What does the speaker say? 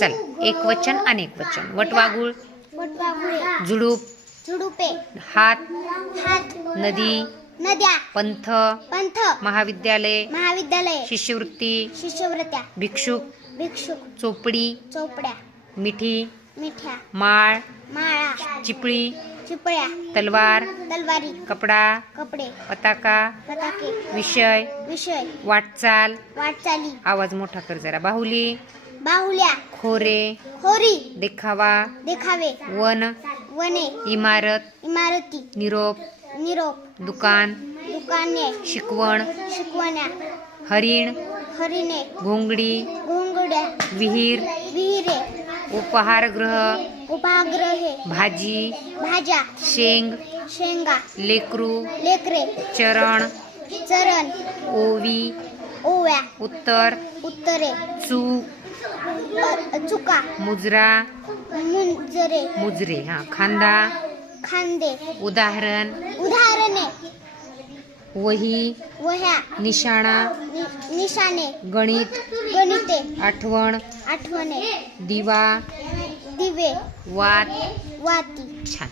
चल, एकवचन अनेकवचन. वटवाघूळ, झुडूप, झुडुपे, हात, हात, नदी, नद्या, पंथ, पंथ, महाविद्यालय, महाविद्यालय, शिष्यवृत्ती, शिष्यवृत्त्या, भिक्षुक, भिक्षुक, चोपडी, चोपड्या, मिठी, मिठ्या, माळ, माळा, चिपळी, चिपळ्या, तलवार, तलवारी, कपडा, कपडे, पताका, पताके, विषय, विषय, वाटचाल. वाटचाली, आवाज मोठा कर जरा. बाहुली, बाहुल्या, खोरे, खोरी, देखावा, देखावे, वन, वने, इमारत, इमारती, निरोप, निरोप, दुकान, दुकाने, शिकवण, शिकवण्या, हरिण, हरिणे, घोंगडी, घोंगड्या, विहीर, विहिरे, उपहारगृह, उपाग्रहे, भाजी, भाज्या, शेंग, शेंगा, लेकरू, लेकरे, चरण, चरण, ओवी, ओव्या, उत्तर, उत्तरे, चूक, चुका, मुजरा, मुंजरे, मुजरे. खांदा, खांदे, उदाहरण, उदाहरणे, वही, वह्या, निशाणा, निशाणे, गणित, गणिते, आठवण, आठवणे, दिवा, दिवे, वात. वाती. छान.